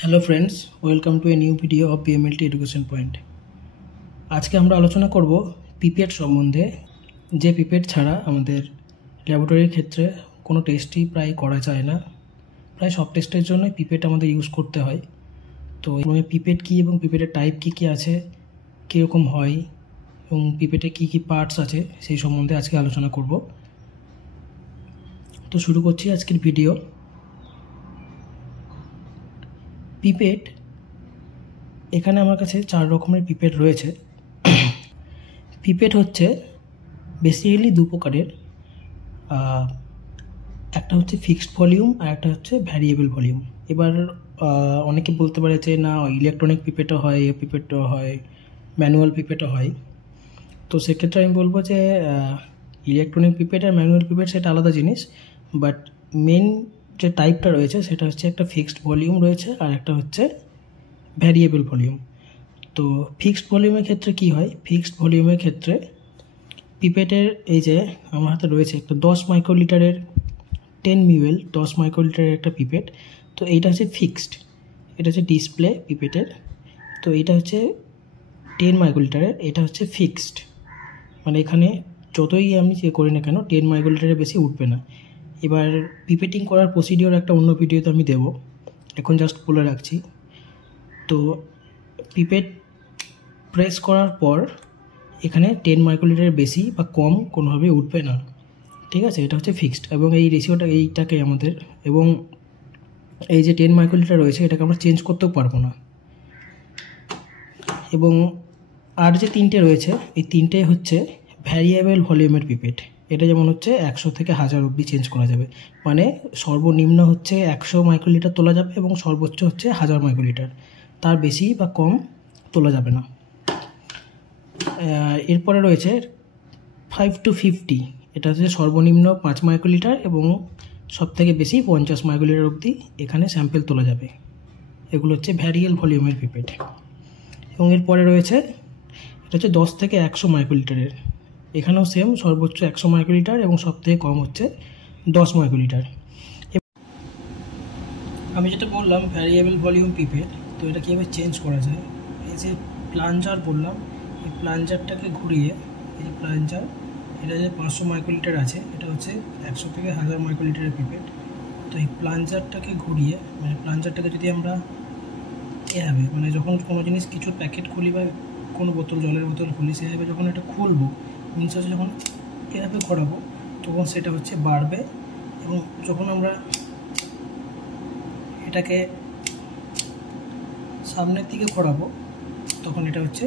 Hello friends, welcome to a new video of BMLT education point. আজকে আমরা আলোচনা করব পিপেট সম্বন্ধে। যে পিপেট ছাড়া আমাদের ল্যাবরেটরির ক্ষেত্রে কোনো টেস্টই প্রায় করা যায় না। প্রায় সব টেস্টের জন্য পিপেট আমাদের ইউজ করতে হয়। তো পিপেট কী এবং পিপেটের টাইপ কী কী আছে, কীরকম হয় এবং পিপেটে কী কী পার্টস আছে সেই সম্বন্ধে আজকে আলোচনা করব। তো শুরু করছি আজকের ভিডিও। পিপেট, এখানে আমার কাছে 4 রকমের পিপেট রয়েছে। পিপেট হচ্ছে বেসিক্যালি দু প্রকারের, একটা হচ্ছে ফিক্সড ভলিউম আর একটা হচ্ছে ভ্যারিয়েবল ভলিউম। এবার অনেকে বলতে পারে যে না, ইলেকট্রনিক পিপেটও হয়, এ পিপেটও হয়, ম্যানুয়াল পিপেটও হয়। তো সেক্ষেত্রে আমি বলবো যে ইলেকট্রনিক পিপেট আর ম্যানুয়াল পিপেট সেটা আলাদা জিনিস, বাট মেন যে টাইপটা রয়েছে সেটা হচ্ছে একটা ফিক্সড ভলিউম রয়েছে আর একটা হচ্ছে ভ্যারিয়েবল ভলিউম। তো ফিক্সড ভলিউমের ক্ষেত্রে কি হয়? ফিক্সড ভলিউমের ক্ষেত্রে পিপেটের এই যে আমার হাতে রয়েছে একটা 10 মাইক্রোলিটারের 10 ml 10 মাইক্রোলিটারের একটা পিপেট। তো এইটা হচ্ছে ফিক্সড, এটা হচ্ছে ডিসপ্লে পিপেটের। তো এটা হচ্ছে 10 মাইক্রোলিটারের, এটা হচ্ছে ফিক্সড, মানে এখানে যতই আমি করি না কেন 10 মাইক্রোলিটারের বেশি উঠবে না। এবার পিপেটিং করার প্রসিডিওর একটা অন্য ভিডিওতে আমি দেবো, এখন জাস্ট বলে রাখছি। তো পিপেট প্রেস করার পর এখানে 10 মাইক্রোলিটারের বেশি বা কম কোনোভাবে উঠবে না, ঠিক আছে? এটা হচ্ছে ফিক্সড এবং এই রেশিওটা এইটাকে আমাদের, এবং এই যে 10 মাইক্রোলিটার রয়েছে এটাকে আমরা চেঞ্জ করতেও পারবো না। এবং আর যে তিনটে রয়েছে এই তিনটে হচ্ছে ভ্যারিয়েবল ভলিউমের পিপেট। এটা যেমন হচ্ছে 100 থেকে 1000 অবধি চেঞ্জ করা যাবে, মানে সর্বনিম্ন হচ্ছে 100 মাইক্রোলিটার তোলা যাবে এবং সর্বোচ্চ হচ্ছে 1000 মাইক্রোলিটার, তার বেশি বা কম তোলা যাবে না। এরপরে রয়েছে 5 to 50, এটা হচ্ছে সর্বনিম্ন 5 মাইক্রোলিটার এবং সবথেকে বেশি 50 মাইক্রোলিটার অবধি এখানে স্যাম্পেল তোলা যাবে। এগুলো হচ্ছে ভ্যারিয়েবল ভলিউমের পিপেট। এবং এরপরে রয়েছে এটা হচ্ছে 10 থেকে 100 মাইক্রোলিটারের, এখানেও সেম, সর্বোচ্চ 100 মাইক্রোলিটার এবং সবথেকে কম হচ্ছে 10 মাইক্রোলিটার। আমি যেটা বললাম ভ্যারিয়েবল ভলিউম পিপেট, তো এটা কীভাবে চেঞ্জ করা যায়? এই যে প্লাঞ্জার বললাম, এই প্লাঞ্জারটাকে ঘুরিয়ে, এই যে প্লাঞ্জার, এটা যে 500 মাইক্রোলিটার আছে, এটা হচ্ছে 100 থেকে 1000 মাইক্রোলিটারের পিপেট। তো এই প্লাঞ্জারটাকে ঘুরিয়ে, মানে প্লাঞ্জারটাকে যদি আমরা এভাবে, মানে যখন কোনো জিনিস কিছু প্যাকেট খুলি বা কোনো বোতল, জলের বোতল খুলি, সেভাবে যখন এটা খুলবো, মিনস হচ্ছে যখন এভাবে ঘোরাবো তখন সেটা হচ্ছে বাড়বে, এবং যখন আমরা এটাকে সামনের দিকে ঘোরাবো তখন এটা হচ্ছে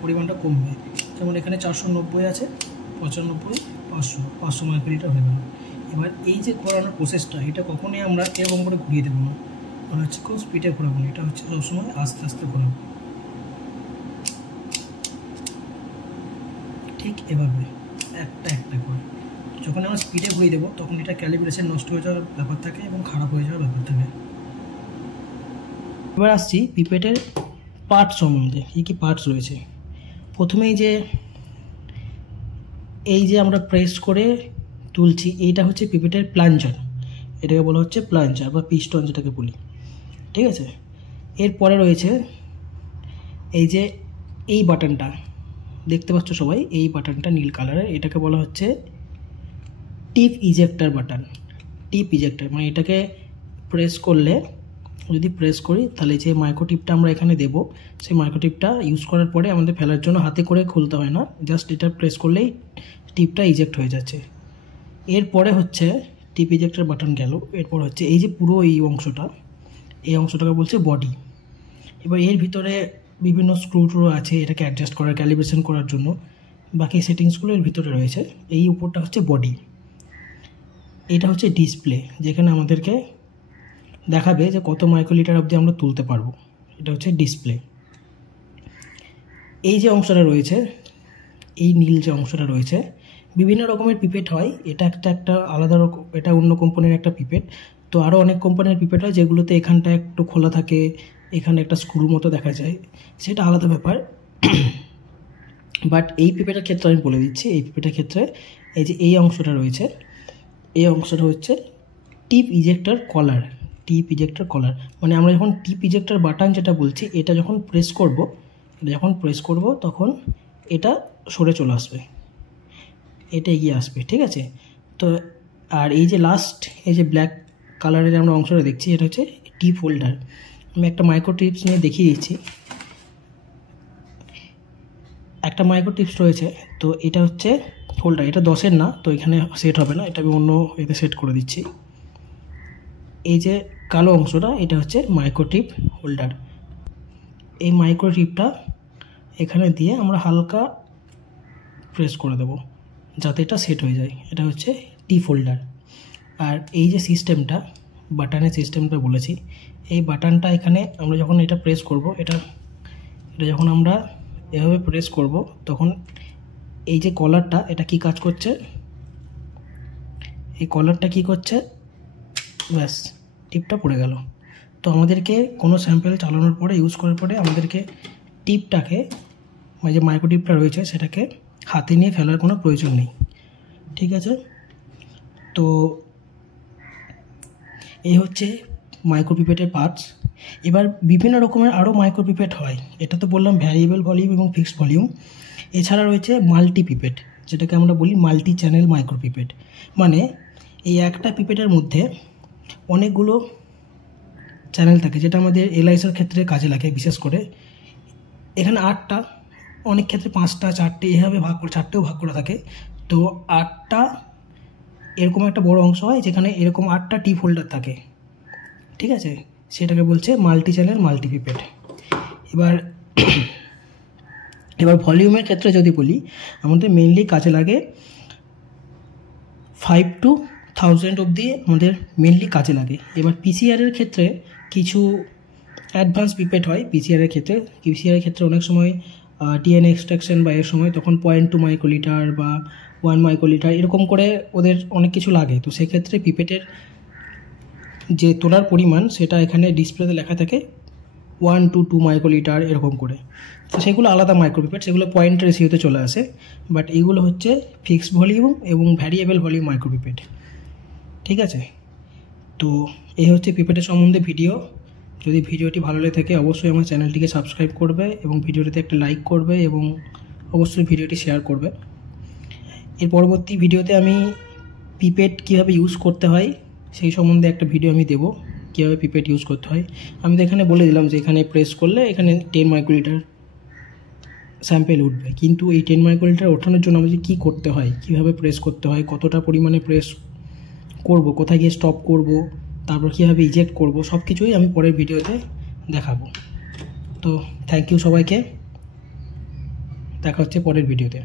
পরিমাণটা কমবে। যেমন এখানে 490 আছে, 95, 500 মাইক্রোলিটার হয়ে গেল। এবার এই যে ঘোরানোর প্রসেসটা, এটা কখনোই আমরা এরকম করে ঘুরিয়ে দেবো না, মানে হচ্ছে খুব স্পিডে ঘোরাবো না, এটা হচ্ছে সবসময় আস্তে আস্তে ঘোরাবো, ঠিক এভাবে একটা একটা করে। যখন আমরা স্পিডে ঘুরিয়ে দেবো তখন এটা ক্যালিব্রেশন নষ্ট হয়ে যাওয়ার ব্যাপার থাকে এবং খারাপ হয়ে যাওয়ার ব্যাপার থাকে। এবার আসছি পিপেটের পার্টস সম্বন্ধে, কী কী পার্টস রয়েছে। প্রথমেই যে এই যে আমরা প্রেস করে তুলছি, এইটা হচ্ছে পিপেটের প্লাঞ্জার, এটাকে বলা হচ্ছে প্লাঞ্জার বা পিস্টন যেটাকে বলি, ঠিক আছে? এরপরে রয়েছে এই যে এই বাটনটা দেখতে পাচ্ছ সবাই, এই বাটনটা নীল কালারের, এটাকে বলা হচ্ছে টিপ ইজেক্টার বাটন। টিপ ইজেক্টার মানে এটাকে প্রেস করলে, যদি প্রেস করি তাহলে যে মাইক্রোটিপটা আমরা এখানে দেব, সেই মাইক্রোটিপটা ইউজ করার পরে আমাদের ফেলার জন্য হাতে করে খুলতে হয় না, জাস্ট এটা প্রেস করলেই টিপটা ইজেক্ট হয়ে যাচ্ছে। এরপরে হচ্ছে টিপ ইজেক্টার বাটন গেল, এরপর হচ্ছে এই যে পুরো এই অংশটা, এই অংশটাকে বলছে বডি। এবার এর ভিতরে বিভিন্ন স্ক্রু ট্রু আছে এটাকে অ্যাডজাস্ট করার, ক্যালিব্রেশন করার জন্য, বাকি সেটিংসগুলো এর ভিতরে রয়েছে। এই উপরটা হচ্ছে বডি, এটা হচ্ছে ডিসপ্লে, যেখানে আমাদেরকে দেখাবে যে কত মাইক্রোলিটার অবধি আমরা তুলতে পারবো, এটা হচ্ছে ডিসপ্লে। এই যে অংশটা রয়েছে, এই নীল যে অংশটা রয়েছে, বিভিন্ন রকমের পিপেট হয়, এটা একটা আলাদা রকম, এটা অন্য কোম্পানির একটা পিপেট। তো আরও অনেক কোম্পানির পিপেট হয় যেগুলোতে এখানটা একটু খোলা থাকে, এখানে একটা স্ক্রু মতো দেখা যায়, সেটা আলাদা ব্যাপার। বাট এই পিপেটের ক্ষেত্রে আমি বলে দিচ্ছি, এই পিপেটের ক্ষেত্রে এই যে এই অংশটা রয়েছে, এই অংশটা হচ্ছে টিপ ইজেক্টর কলার। টিপ ইজেক্টর কলার, মানে আমরা যখন টিপ ইজেক্টর বাটন যেটা বলছি, এটা যখন প্রেস করব তখন এটা সরে চলে আসবে, এটা এগিয়ে আসবে, ঠিক আছে। তো আর এই যে লাস্ট এই যে ব্ল্যাক কালারের আমরা অংশটা দেখছি, এটা হচ্ছে টিপ হোল্ডার। আমি একটা মাইক্রো টিপস নিয়ে দেখিয়ে দিচ্ছি। একটা মাইক্রো টিপস রয়েছে, তো এটা হচ্ছে হোল্ডার, এটা 10-এর না, তো এখানে সেট হবে না, এটা আমি অন্য এতে সেট করে দিচ্ছি। এই যে কালো অংশটা, এটা হচ্ছে মাইক্রো টিপ হোল্ডার। এই মাইক্রো টিপটা এখানে দিয়ে আমরা হালকা প্রেস করে দেবো যাতে এটা সেট হয়ে যায়, এটা হচ্ছে টিপ হোল্ডার। আর এই যে সিস্টেমটা, বাটনের সিস্টেমটা বলেছি, এই বাটনটা এখানে আমরা যখন এটা প্রেস করব, এটা যখন আমরা এভাবে প্রেস করব, তখন এই যে কলারটা, এটা কি কাজ করছে, এই কলারটা কি করছে, ব্যাস টিপটা পড়ে গেল। তো আমাদেরকে কোনো স্যাম্পেল চালানোর পরে, ইউজ করার পরে আমাদেরকে টিপটাকে, মানে যে মাইক্রো টিপটা রয়েছে সেটাকে হাতে নিয়ে ফেলার কোনো প্রয়োজন নেই, ঠিক আছে। তো এই হচ্ছে মাইক্রোপিপেটের পার্টস। এবার বিভিন্ন রকমের আরও মাইক্রোপিপেট হয়, এটা তো বললাম ভ্যারিয়েবল ভলিউম এবং ফিক্সড ভলিউম। এছাড়া রয়েছে মাল্টি পিপেট, যেটাকে আমরা বলি মাল্টি চ্যানেল মাইক্রোপিপেট। মানে এই একটা পিপেটের মধ্যে অনেকগুলো চ্যানেল থাকে, যেটা আমাদের এলআইসির ক্ষেত্রে কাজে লাগে বিশেষ করে। এখানে 8টা, অনেক ক্ষেত্রে 5টা, 4টে, এভাবে ভাগ করে, 4টেও ভাগ করা থাকে। তো 8টা এরকম একটা বড় অংশ হয় যেখানে এরকম 8টা টিপ হোল্ডার থাকে, ঠিক আছে, সেটাকে বলছে মাল্টি চ্যানেল মাল্টিপিপেট। এবার ভলিউমের ক্ষেত্রে যদি বলি, আমাদের মেইনলি কাজে লাগে 5 to 1000 অবধি আমাদের মেইনলি কাজে লাগে। এবার পিসিআরের ক্ষেত্রে কিছু অ্যাডভান্স পিপেট হয়। পিসিআরের ক্ষেত্রে অনেক সময় ডিএনএ এক্সট্রাকশন বা এর সময় তখন 0.2 মাইক্রোলিটার বা 1 মাইক্রোলিটার এরকম করে ওদের অনেক কিছু লাগে। তো সেক্ষেত্রে পিপেটের যে তোলার পরিমাণ সেটা এখানে ডিসপ্লেতে লেখা থাকে 1 to 2 মাইক্রোলিটার এরকম করে। তো সেগুলো আলাদা মাইক্রোপিপেট, সেগুলো পয়েন্ট রেশিওতে চলে আসে। বাট এইগুলো হচ্ছে ফিক্সড ভলিউম এবং ভ্যারিয়েবল ভলিউম মাইক্রোপিপেট, ঠিক আছে। তো এই হচ্ছে পিপেটের সম্বন্ধে ভিডিও। যদি ভিডিওটি ভালো লেগে থাকে অবশ্যই আমার চ্যানেলটিকে সাবস্ক্রাইব করবে এবং ভিডিওটিতে একটা লাইক করবে এবং অবশ্যই ভিডিওটি শেয়ার করবে। এর পরবর্তী ভিডিওতে আমি পিপেট কীভাবে ইউজ করতে হয় সেই সম্বন্ধে একটা ভিডিও আমি দেবো, কীভাবে পিপেট ইউজ করতে হয়। আমি তো এখানে বলে দিলাম যে এখানে প্রেস করলে এখানে 10 মাইক্রোলিটার স্যাম্পেল উঠবে, কিন্তু এই 10 মাইক্রোলিটার ওঠানোর জন্য আমাদের কী করতে হয়, কীভাবে প্রেস করতে হয়, কতটা পরিমাণে প্রেস করব, কোথায় গিয়ে স্টপ করব, তারপর কীভাবে ইজেক্ট করব, সব কিছুই আমি পরের ভিডিওতে দেখাবো। তো থ্যাংক ইউ সবাইকে, দেখা হচ্ছে পরের ভিডিওতে।